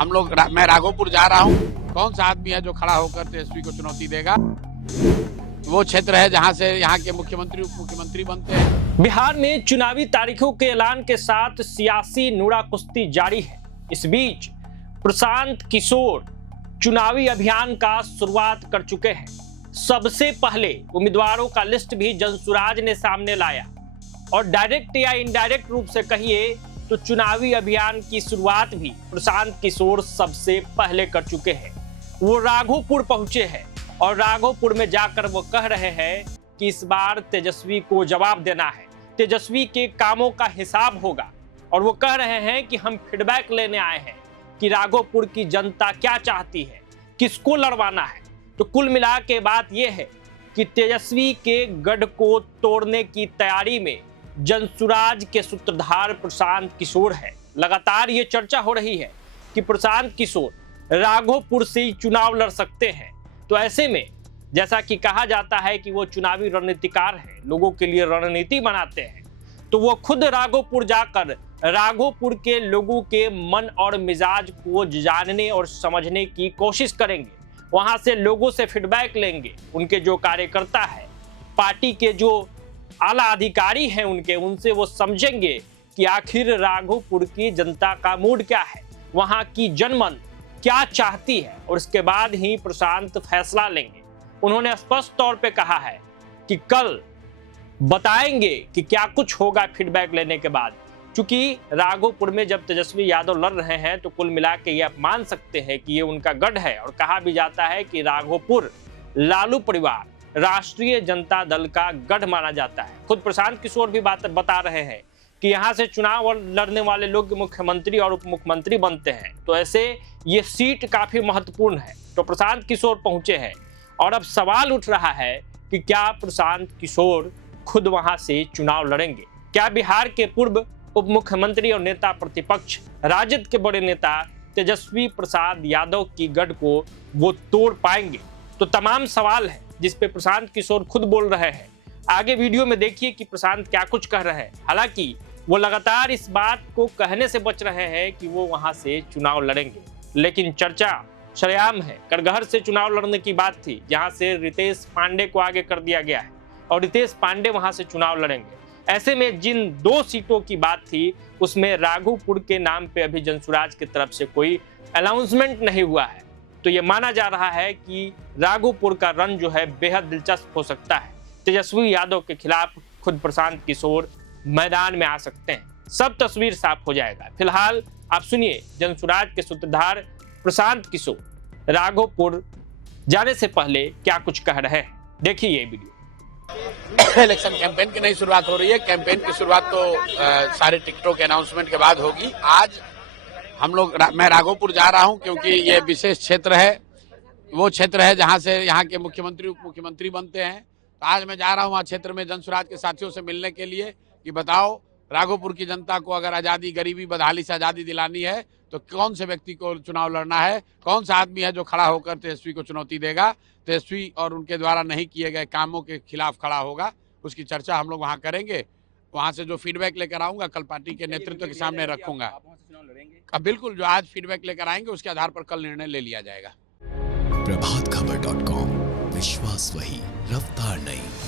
मैं राघोपुर जा रहा हूँ। कौन सा आदमी है जो खड़ा होकर तेजस्वी को चुनौती देगा? वो क्षेत्र है जहां से यहाँ के मुख्यमंत्री उप मुख्यमंत्री बनते हैं। बिहार में चुनावी तारीखों के ऐलान के साथ सियासी नूड़ा कुश्ती जारी है। इस बीच प्रशांत किशोर चुनावी अभियान का शुरुआत कर चुके हैं। सबसे पहले उम्मीदवारों का लिस्ट भी जनसुराज ने सामने लाया और डायरेक्ट या इनडायरेक्ट रूप से कहिए तो चुनावी अभियान की शुरुआत भी प्रशांत किशोर सबसे पहले कर चुके हैं। वो राघोपुर पहुंचे हैं और राघोपुर में जाकर वो कह रहे हैं कि इस बार तेजस्वी को जवाब देना है, तेजस्वी के कामों का हिसाब होगा। और वो कह रहे हैं कि हम फीडबैक लेने आए हैं कि राघोपुर की जनता क्या चाहती है, किसको लड़वाना है। तो कुल मिला के बात यह है कि तेजस्वी के गढ़ को तोड़ने की तैयारी में जनसुराज के सूत्रधार प्रशांत किशोर है। लगातार ये चर्चा हो रही है कि प्रशांत किशोर राघोपुर से ही चुनाव लड़ सकते हैं। तो ऐसे में जैसा कि कहा जाता है कि वो चुनावी रणनीतिकार हैं, लोगों के लिए रणनीति बनाते हैं, तो वो खुद राघोपुर जाकर राघोपुर के लोगों के मन और मिजाज को जानने और समझने की कोशिश करेंगे। वहां से लोगों से फीडबैक लेंगे, उनके जो कार्यकर्ता है, पार्टी के जो आला अधिकारी हैं उनसे वो समझेंगे कि आखिर राघोपुर की जनता का मूड क्या है, वहां की जनमन क्या चाहती है, और इसके बाद ही प्रशांत फैसला लेंगे। उन्होंने स्पष्ट तौर पे कहा है कि कल बताएंगे कि क्या कुछ होगा फीडबैक लेने के बाद। क्योंकि राघोपुर में जब तेजस्वी यादव लड़ रहे हैं तो कुल मिला के ये आप मान सकते हैं कि ये उनका गढ़ है। और कहा भी जाता है कि राघोपुर लालू परिवार राष्ट्रीय जनता दल का गढ़ माना जाता है। खुद प्रशांत किशोर भी बात बता रहे हैं कि यहाँ से चुनाव लड़ने वाले लोग मुख्यमंत्री और उप मुख्यमंत्री बनते हैं, तो ऐसे ये सीट काफी महत्वपूर्ण है। तो प्रशांत किशोर पहुंचे हैं और अब सवाल उठ रहा है कि क्या प्रशांत किशोर खुद वहां से चुनाव लड़ेंगे? क्या बिहार के पूर्व उप मुख्यमंत्री और नेता प्रतिपक्ष राजद के बड़े नेता तेजस्वी प्रसाद यादव की गढ़ को वो तोड़ पाएंगे? तो तमाम सवाल है जिस पे प्रशांत किशोर खुद बोल रहे हैं। आगे वीडियो में देखिए कि प्रशांत क्या कुछ कह रहे हैं। हालांकि वो लगातार इस बात को कहने से बच रहे हैं कि वो वहां से चुनाव लड़ेंगे, लेकिन चर्चा शरेआम है। करगहर से चुनाव लड़ने की बात थी, जहां से रितेश पांडे को आगे कर दिया गया है और रितेश पांडे वहां से चुनाव लड़ेंगे। ऐसे में जिन 2 सीटों की बात थी उसमें राघोपुर के नाम पे अभी जनसुराज की तरफ से कोई अनाउंसमेंट नहीं हुआ है। तो ये माना जा रहा है कि राघोपुर का रन जो है बेहद दिलचस्प हो सकता है। तेजस्वी यादव के खिलाफ खुद प्रशांत किशोर मैदान में आ सकते हैं। सब तस्वीर साफ हो जाएगा। फिलहाल आप सुनिए जनसुराज के सूत्रधार प्रशांत किशोर राघोपुर जाने से पहले क्या कुछ कह रहे हैं। देखिए ये वीडियो। इलेक्शन कैंपेन की नई शुरुआत हो रही है। कैंपेन की शुरुआत तो सारे टिकटों के अनाउंसमेंट के बाद होगी। आज मैं राघोपुर जा रहा हूं क्योंकि ये विशेष क्षेत्र है, वो क्षेत्र है जहां से यहाँ के मुख्यमंत्री उप मुख्यमंत्री बनते हैं। तो आज मैं जा रहा हूं वहाँ क्षेत्र में जनसुराज के साथियों से मिलने के लिए कि बताओ राघोपुर की जनता को अगर आज़ादी, गरीबी, बदहाली से आज़ादी दिलानी है तो कौन से व्यक्ति को चुनाव लड़ना है, कौन सा आदमी है जो खड़ा होकर तेजस्वी को चुनौती देगा, तेजस्वी और उनके द्वारा नहीं किए गए कामों के खिलाफ खड़ा होगा। उसकी चर्चा हम लोग वहाँ करेंगे। वहाँ से जो फीडबैक लेकर आऊँगा कल पार्टी के नेतृत्व के सामने रखूंगा। अब बिल्कुल जो आज फीडबैक लेकर आएंगे उसके आधार पर कल निर्णय ले लिया जाएगा। प्रभातखबर.com, विश्वास वही, रफ्तार नहीं।